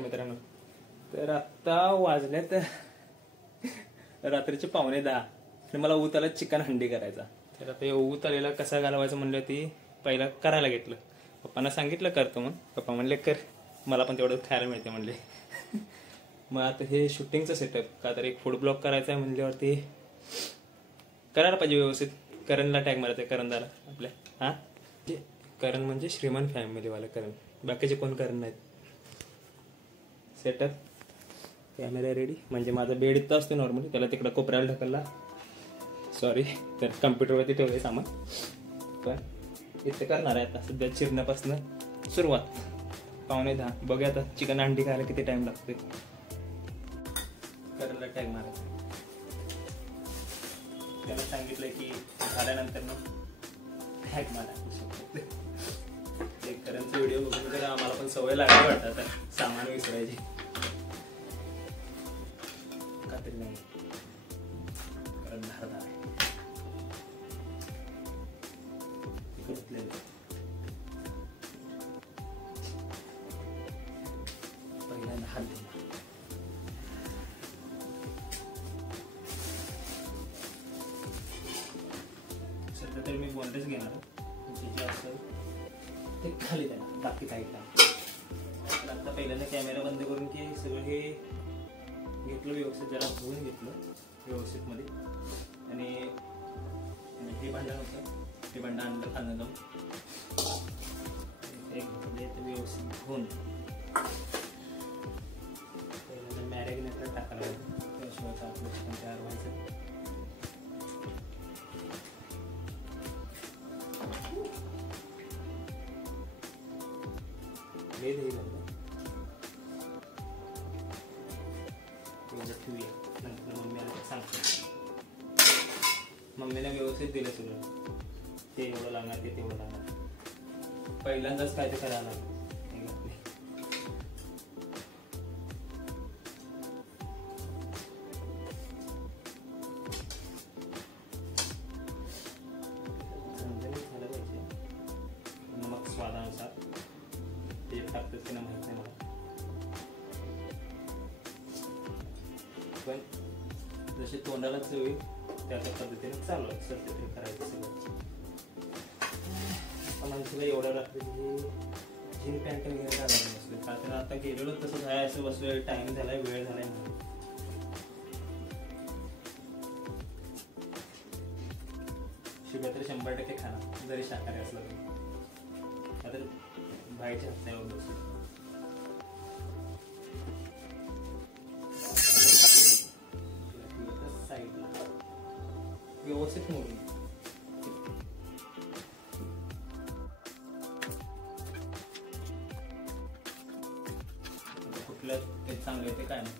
मित्रांनो, तर आत्ता वाजल्यात रात्रीचे 9:15 आणि मला ऊत आला चिकन हंडी करायचा. तर आता ऊत आलेला कसा घालवायचं म्हणलं ती पहिला करायला घेतलं. पप्पांना सांगितलं करतो, मग पप्पा म्हणले कर, मला पण तेवढं खायला मिळते म्हणले. मग आता हे शूटिंगचं सेटअप का तर एक फूड ब्लॉग करायचा आहे म्हणल्यावरती करायला पाहिजे व्यवस्थित. करणला टॅग मारायचं, करण दादा आपल्या. हां, करण म्हणजे श्रीमंत फॅमिलीवाला करण, बाकीचे कोण करण नाहीत. सेटअप कॅमेरा रेडी, म्हणजे माझा बेड इथं असतो नॉर्मली, त्याला तिकडं कोपऱ्याला ढकलला, सॉरी, तर कम्प्युटरवरती ठेवले सामान. पण इथे करणार आहे आता सध्या चिरण्यापासून सुरुवात. 9:15 बघूया आता चिकन अंडी खायला किती टाइम लागतोय. करणला टॅग मारायचा, त्याला सांगितलं की झाल्यानंतर मग टॅग मारा. एक करणचा व्हिडिओ बघून तर आम्हाला पण सवय लागली वाटतं आता सामान विसरायची. खात्री नाही, कारण धारदार आहे. पहिल्यांदा हात दिला, सध्या तरी मी बोनलेस घेणार, जे असेल ते खाली द्या, बाकी काही नाही. आता पहिल्यांदा कॅमेरा बंद करून की सगळं हे घेतलं व्यवस्थित, जरा धुवून घेतलं व्यवस्थित मध्ये. आणि हे भांडण होतं, ते भांडण आणलं खाणं जाऊन एक व्यवस्थित धुवून पहिल्यांदा मॅरिनेटला टाकायला लागतं, त्याशिवाय आपलं चिकन तयार व्हायचं. हे दही झालं ठेवूया, नंतर मम्मीला सांगतो. मम्मीला व्यवस्थित दिलं सगळं, ते एवढं लागणार, ते तेवढं लागणार. पहिल्यांदाच काय ते करायला लागलं. झालं पाहिजे. नमक स्वादानुसार ते टाकतात की नाही माहित नाही मला, पण जसे तोंडाला चवी त्या पद्धतीने चालू आहे. सध्या तरी करायचं सगळं. पण आमच्याला एवढ्या रात्रीची जीन पॅन्ट वगैरे घालायला नसले, कारण आता गेलेलो तसं आहे, असं बसलो, टाइम झालाय, वेळ झालाय म्हणून. शिवाय तर 100% खाणार, जरी शाकाहारी असलं तरी. आता बाहेरच्या हात नाही बसलो. साईडला व्यवस्थित मोडून कुठलं ते चांगलं आहे ते काय नाही.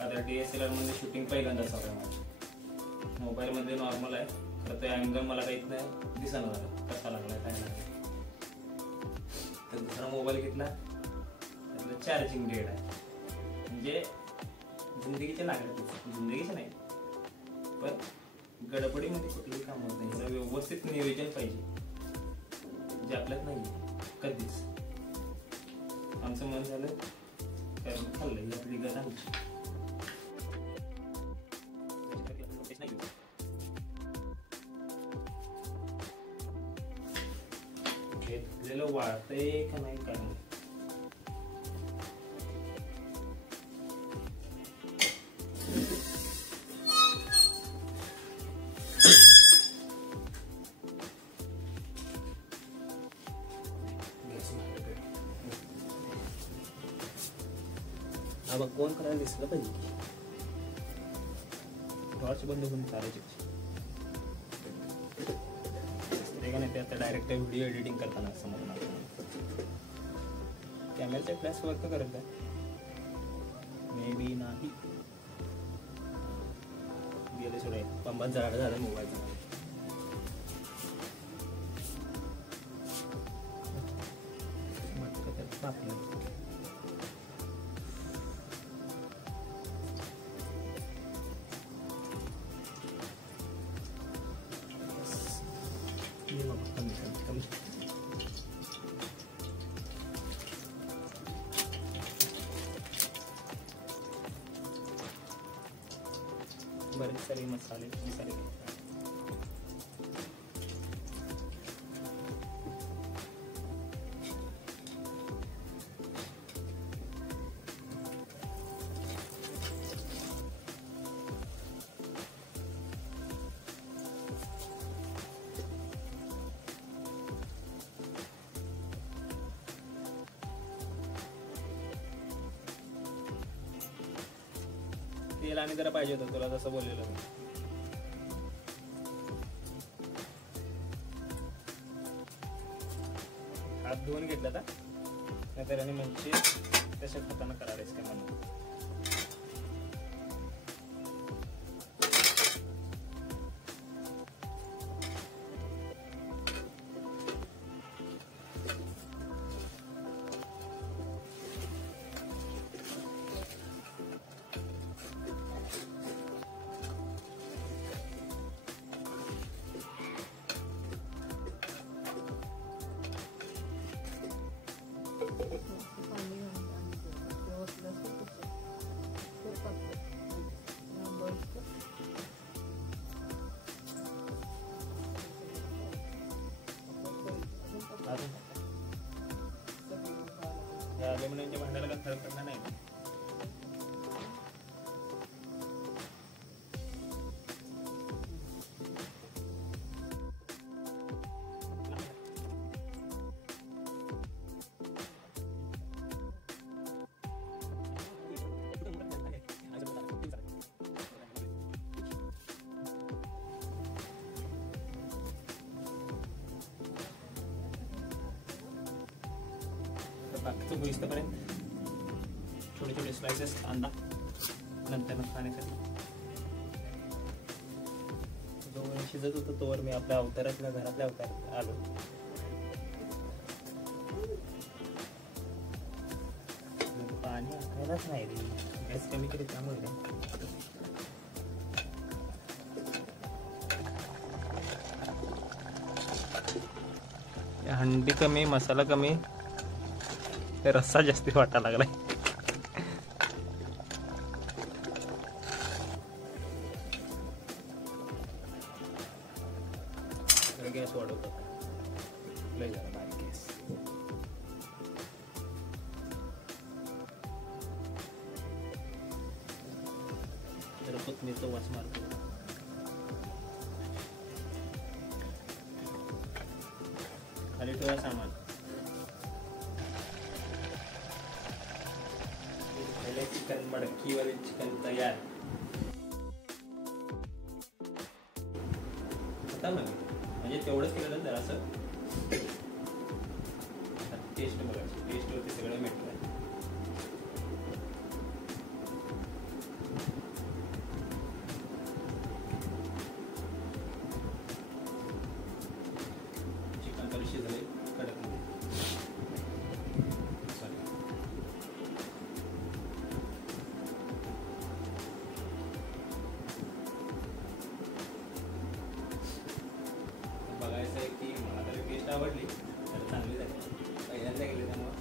आता DSLR मध्ये शूटिंग पहिल्यांदाच हवं आहे माझं. मोबाईलमध्ये नॉर्मल आहे, तर ते अँगल मला काहीच नाही दिसणार झालं कसा लागलाय काय नाही. तर दुसरा मोबाईल घेतला, त्यातलं चार्जिंग डेड आहे, म्हणजे जिंदगीचे लागत, जिंदगीचे नाही पण गडबडीमध्ये कुठलंही काम होत नाही. याला व्यवस्थित नियोजन पाहिजे, जे आपल्यात नाही कधीच. आमचं मन झालं काय खाल्लं, आपली गत आमची. घेतलेलं वाळतंय का नाही काय नाही. हा कोण करायला दिसलं पाहिजे, टॉर्च बंद करून चालायची का नाही. ते आता डायरेक्ट व्हिडिओ एडिटिंग करताना समजणार. कॅमेराचा फ्लॅश वर्क करत आहे मे बी नाही, गेले सोडाय पंबात झाड झालं मोबाईलचा. बरेच सारे मसाले तेल आणि जरा पाहिजे होतं तुला जसं बोललेलं मी. हात धुवून घेतला का नाहीतर आणि म्हणजे तशा हाताने करायलाच काय म्हणून. या अल्युमिनियमच्या भांड्याला काही फरक पडला नाही. बाकीचं होईस्तपर्यंत छोटे छोटे स्लाइसेस कांदा नंतर खाण्यासाठी जो शिजत होतं तोवर मी आपल्या अवतारातल्या घरातल्या अवतारात आलो. पाणी आखायलाच नाही रे, गॅस कमी केली त्यामुळे. हंडी कमी, मसाला कमी, रस्सा जास्ती वाटायला लागलाय. गॅस वाढवतो लय जरा बारीक गॅस. जरा कोथमीरचा वास मारतो. खाली ठेवा सामान. चिकन मडकी वाले चिकन तैयार. आता म्हणजे तेवढंच केलं जरासं टेस्ट बघायची. टेस्ट वरती सगळं मिळतं. चिकन तर शिजले कडक. बघायचं आहे की मला तरी टेस्ट आवडली तर चांगली झाली. पहिल्यांदा गेले त्यामुळं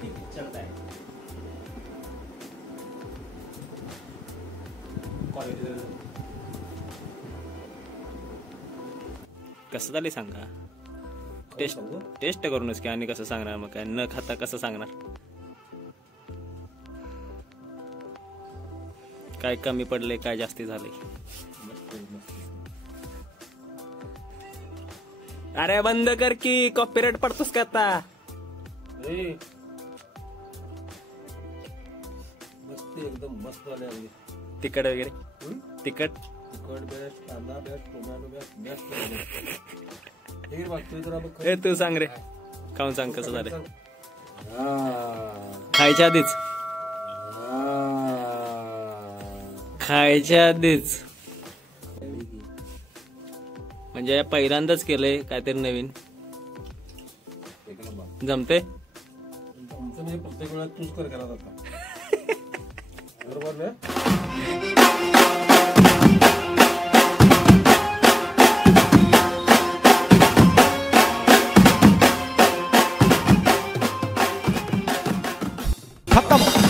ठीक चलत आहे. क्वालिटी जर कसं झाली सांगा. टेस्ट करूनच की आणि कसं सांगणार मग काय न खाता कसं सांगणार. काय कमी पडले काय जास्ती झाले. अरे बंद कर की कॉपीराइट पडतोस का आता. मस्त एकदम मस्त वाले तिखट वगैरे तिखट बेस्ट कांदा बेस्ट टोमॅटो बेस्ट बेस्ट हे बघतोय तर आपण हे तू सांग रे खाऊन सांग कसं झालं. खायच्या आधीच म्हणजे पहिल्यांदाच केलंय काहीतरी नवीन. जमते तुमचं म्हणजे प्रत्येक वेळा तूच कर करा जाता बरोबर ना. खत्म.